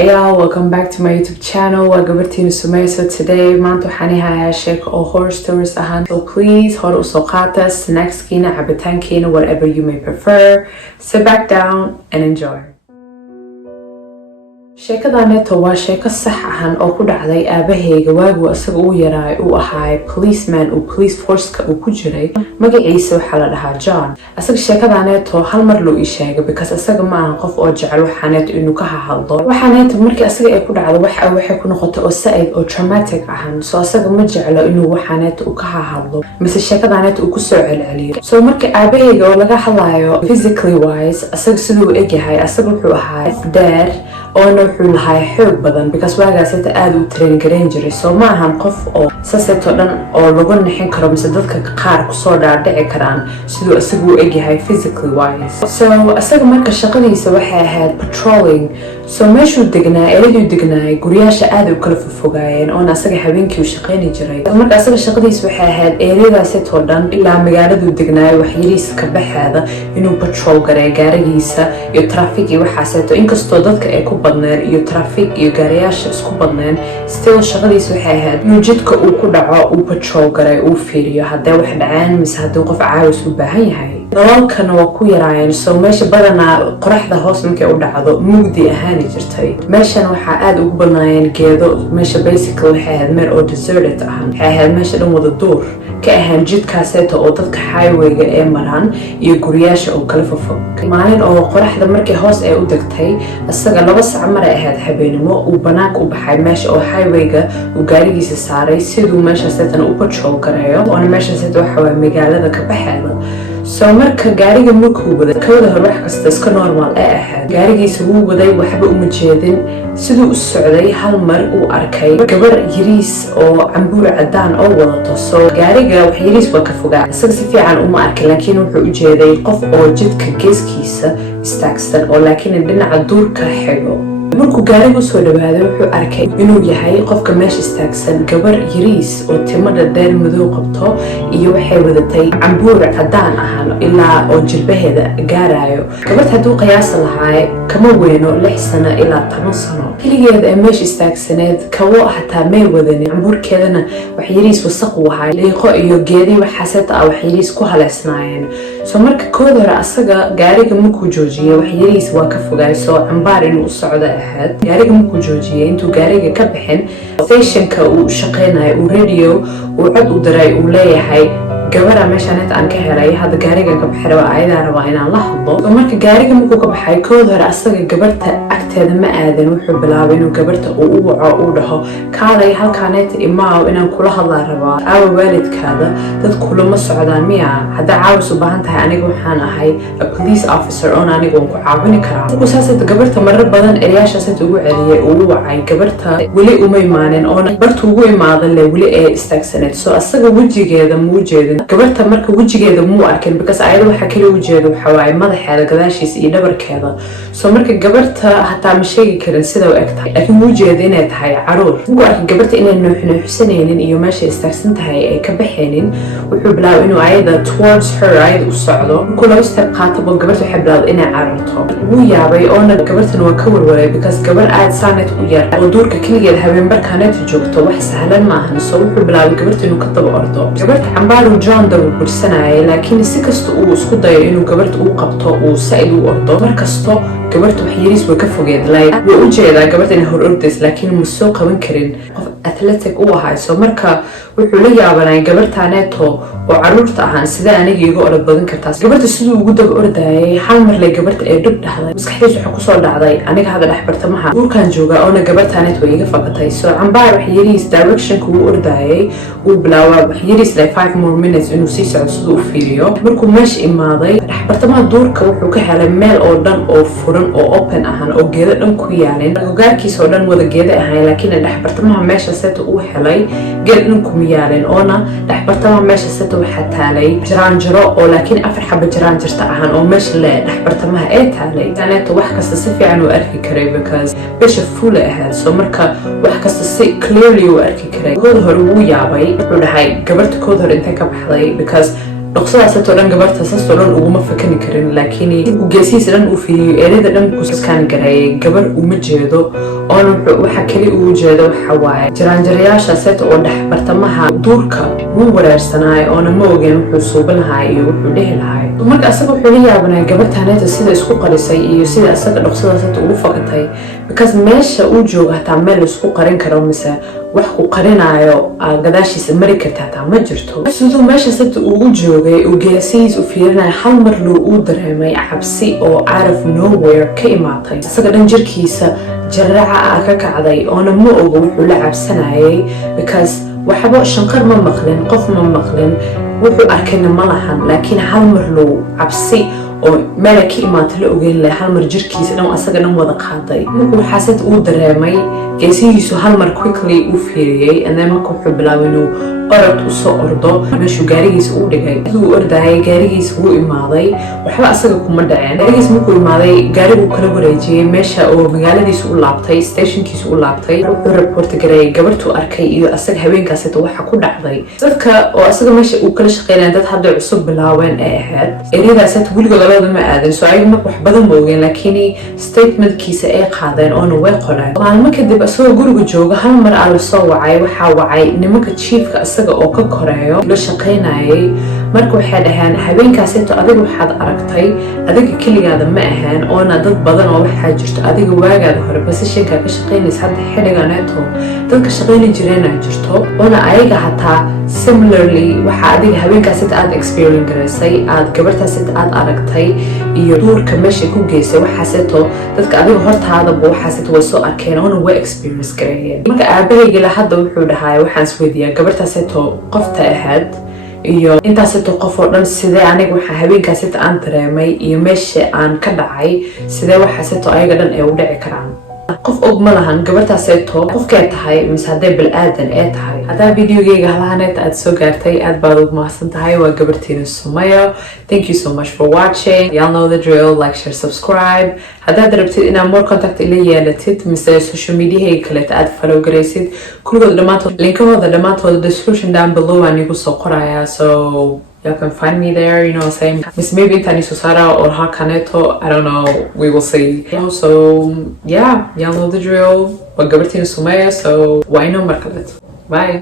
Hey y'all, welcome back to my YouTube channel. Welcome to Sumaya. So today, maanta waxaan hayaa sheeko oo horror stories ahaan. So please, hor u soo qaata snackskiina, cabitaankiina, whatever you may prefer. Sit back down and enjoy. Sheekadaneeto waa sheeko sax ahaan oo ku dhacday aabahayga waagu asaga uu yaraay uu ahaay policeman uu police force-ka uu ku jiray magaciisa waxa la dhahaa John. Asaga sheekadaneeto hal mar loo ii sheegay because asaga ma aha qof oo jecel waxaaneeto inuu ka hadlo. Waxaaneeto markii asaga ay ku dhacdo waxay ku noqotay oo saaid oo traumatic ahaan. So asaga ma jecelo inuu waxaaneeto uu ka hadlo. Mise sheekadaneeto uu ku soo celceliyo. So markii aabahayga oo laga hadlayo physically wise asaga sidoo eg yahay asaga wuxuu ahaay dad oo wuxuu lahaa xoog badan because waagaas inta aad u train gareyn jiray soo ma ahan qof oo saseeto dhan oo lagu nixin karo mise dadka qaar ku soo dhaadhici karaan sidoo asagu eg yahay physically wise. So asaga marka shaqadiisa waxay ahayd patrolling. So meeshuu degnaa eeduu degnaa guriyasha aad u kala fogaayeen oo asaga habeenkii u shaqeyn jiray. Marka asaga shaqadiisa waxay ahayd eedadaas oo dhan ilaa magaaladu degnaa wax yariis ka baxaada inuu patrol gareeyo gaarigiisa iyo traffic iyo waxaaseeto inkastoo dadka ay ku badneen iyo traffic iyo gaariyaasha isku badneen still shaqadiisa waxay ahayd inuu jidka uu ku dhaco uu patrol gareeyo uu fiiriyo haddii wax dhaceen mise haddii qof caawis u baahan yahay. Nalalkana waa ku yaraayeen so meesha badanaa qoraxda hoos markay u dhacdo mugdi ahaani jirtay. Meeshan waxaa aad ugu badnaayeen geedo meesha basically waxay ahayd meel oo deserted ahaan waxay ahayd meesha dhan wada duur ka ahaan jidkaaseeta oo dadka highwayga ee maraan iyo guriyasha oo kala fofog. Maalin oo qoraxda markay hoos ay u degtay asaga 2 saac mar ay ahayd habeenimo uu banaanka u baxay meesha oo highwayga uu gaarigiisa saaray siduu meeshaaseta u patrol gareeyo oo meeshaaseta waxa waa magaalada ka baxeeda. So marka gaariga markuu waday kooda hor wax kasta iska normal ay ahayd gaarigiisa wuu waday waxba uma jeedin sidoo u socday hal mar uu arkay gabar yariis oo cambuur cadaan oo wadato. So gaariga wax yariis waa ka fogaa asaga si fiican uma arkin laakiin wuxuu u jeeday qof oo jidka geeskiisa istaagsan oo laakiin dhinaca duurka xigo. Markuu gaarigu soo dhawaaday wuxuu arkay inuu yahay qofka meesha istaagsan gabar yariis oo timada dheer madow qabto iyo waxay wadatay cambuur cadaan ahaan ilaa oo jilbaheeda gaarayo. Gabadha hadduu qiyaas lahaay kama weyno 6 sano ilaa 10 sano. Kaligeeda ay meesha istaagsaneed kawo hataa may wadanin cambuurkeedana wax yariis wasaq u ahaa liiqo iyo geedi waxaaseeta ah wax yariis ku haleysnaayeen. So marka kooda hore asaga gaariga markuu joojiyay wax yariis waa ka fogaay soo cambaar inuu u socdo gaariga markuu joojiyay intuu gaariga ka bixin stationka uu shaqeynayo uu radio uu cod u diray uu leeyahay gabadha meeshaaneta aan ka helay hadda gaariga ka baxay waa ayadaa rabaa inaan la hadlo. So marka gaariga markuu ka baxay kooda hore asaga gabarta agteeda ma aadan wuxuu bilaabay inuu gabarta uu u waco uu dhaho kaalay halkaaneeta imaaw inaan kula hadlaa rabaa aawa waalidkaada dad kulama socdaan miya haddaa caawis u baahan tahay aniga waxaan ahay a police officer oon aniga waan ku caawini karaa. Markuu saaseta gabarta marar badan ereyaashaaseta ugu celiyay uu wacay gabarta weli uma imaanin oona barta ugu imaadan le weli ee istaagsaneed. So asaga wejigeeda muu jeedin gabarta marka wejigeeda muu arkin because ayada waxa kale u jeedo waxa waaye madaxeeda gadaashiisa iyo dhabarkeeda. So marka gabarta hataa ma sheegi karin sida u eg tahay laakiin muu jeeda inay tahay caruur. Markuu arkay gabarta inay nuuxsanaynin iyo meesha istaagsan tahay ay ka baxaynin wuxuu bilaabay inuu ayada towards her ayada u socdo. Markuu 2 step qaatabo gabarta waxay bilaabday inay cararto. Wuu yaabay oona gabartan waa ka warwaray because gabar aad saaneed u yar oo duurka kaligeed habeen barkaaneed joogto wax sahlan ma ahan. So wuxuu bilaabay gabarta inuu ka daba ordo. Gabarta cambaaru John daw bursanayay laakiin si kasta uu isku dayo inuu gabarta uu qabto uu saaid u ordo markasto gabarta wax yariis way ka fogeed wuu u jeedaa gabarta inay hor ordays laakiin ma soo qaban karin qof athletic u ahaa. So marka wuxuu la yaabanay gabartaaneeto oo caruurta ahaan sida aniga iga orod badan kartaas gabarta sidoo ugu daba ordayay hal mar lay gabarta ay dhib dhaxday maskaxdiisa waxa ku soo dhacday aniga hada dhex bartamaha duurkan jooga oo gabartaaneeto way iga faqatay. So cambaar wax yariis direction ku ordayay uu bilaaway wax yariis 5 more minutes inuu sii socdo sidoo u fiiriyo. Markuu meesha imaaday dhex bartamaha duurka wuxuu ka helay meel oo dhan oo furan oo open ahaan oo geedo dhan ku yaalin gogaarkiisa oo dhan wada geedo ahaan laakiin dhex bartamaha meesha seeta uu helay geed dhan ku miyaalin oona dhex bartamaha meesha seeta waxa taalay jiraanjiro oo laakiin 4 xabo jiraanjirta ahaan oo meesha le dhex bartamaha ay taalay. Taaneeto wax kasta si fiican u arki karay because bisha full ahayd. So marka wax kasta si clearly u arki karay. Kooda hore wuu yaabay wuxuu dhahay gabarta kooda hore intay ka baxday because dhaqsadaas oo dhan gabarta saasoo dhan uguma fakani karin laakiin uu geesiisa dhan u fiiriyo eerada dhan ku saskaan garay gabar uma jeedo waxa kali uu jeedo waxa waaye jaraanjarayaasha set oo dhex bartamaha duurka wuu wareersanaay oona ma ogeen wuxuu suuban lahaa iyo wuxuu dhihi lahay marka asaga wuxuu la yaabanay gabartaneeta sida isku qarisay iyo sida asaga dhaqsadaas ugu fakatay because meesha uu joogo hataa meel isku qarin karo mise wax ku qarinayo gadaashiisa mari karta hataa ma jirto sidoo meesha sabta uu joogay uu geesihiis u fiirinay hal mar uu dareemay cabsi oo out of nowhere ka imaatay asaga dhan jirkiisa jarraca ka kacday oona ma ogo wuxuu la cabsanayay because waxba shanqar ma maqlin qof ma maqlin wuxuu arkayna ma lahan laakiin hal mar cabsi oo meel ka imaatay la ogeyn leh hal mar jirkiisa dhan asaga dhan wada qaaday wuxuu xasad uu dareemay geesihiisu hal mar quickly u fiiriyay and then wuxuu bilaabay inuu orod u soo ordo meeshuu gaarigiisa u dhigay siduu ordayay gaarigiisa wuu imaaday waxba asaga kuma dhaceen gaarigiisa markuu imaaday gaarigu kala wareejiyay meesha oo magaaladiisa u laabtay stationkiisa u laabtay wuxuu report gareeyay gabartuu arkay iyo asaga habeenkaas waxa ku dhacday dadka oo asaga meesha uu kala shaqeynay dad hadda cusub bilaaween ay ahayd eriyadaas weligood labada ma aadan soo ayaga wax badan ma ogeen laakiin statementkiisa ay qaadeen oona way qoreen maalmo kadib asagoo guriga jooga hal mar aan la soo wacay waxaa wacay nimanka chiefka asaga oo ka koreeyo la shaqeynayay marka waxay dhaheen habeenkaas adiga waxaad aragtay adiga keligaada ma ahaan oona dad badan oo waxaa jirto adiga waagaada hore positionka ka shaqeynaysa hadda xilliganeeto dadka shaqeyni jireen jirto oona ayaga hataa similarly waxa adiga habeenkaas aad experience garaysay aad gabartaas aad aragtay iyo duurka meesha ku geysay waxaaseeto dadka adiga hortaada waxaaseeto way soo arkeen oona way experience gareeyeen marka aabahayga hadda wuxuu dhahay waxaan isweydiiyaa gabartaaseeto qofta ahayd iyo intaaseeto qof oo dhan sidee aniga waxa habeenkaaseeto aan dareemay iyo meesha aan ka dhacay sidee waxaaseeto ayaga dhan ay u dhici karaan qof og ma lahan gabartaaseeto qofkee tahay mise hadday bilaadan ee tahay haddaa videogeyga halahaneeta aad soo gaartay aad baad ugu mahadsan tahay waa gabartiina Sumaya. Thank you so much for watching. Y'all know the drill. Like, share, subscribe. haddaad rabtid inaad more contact ila yeelatid mise social media kaleeta aad follow garaysid kulligood dhammaantood linkahooda dhammaantooda description down below aan igu soo qorayaa so you can find me there, you know, saying Miss maybe Tani Susara or Hakaneto, I don't know, we will see. So yeah, y'all know the drill. We're Gabertin Sumaya, so why no market? Bye.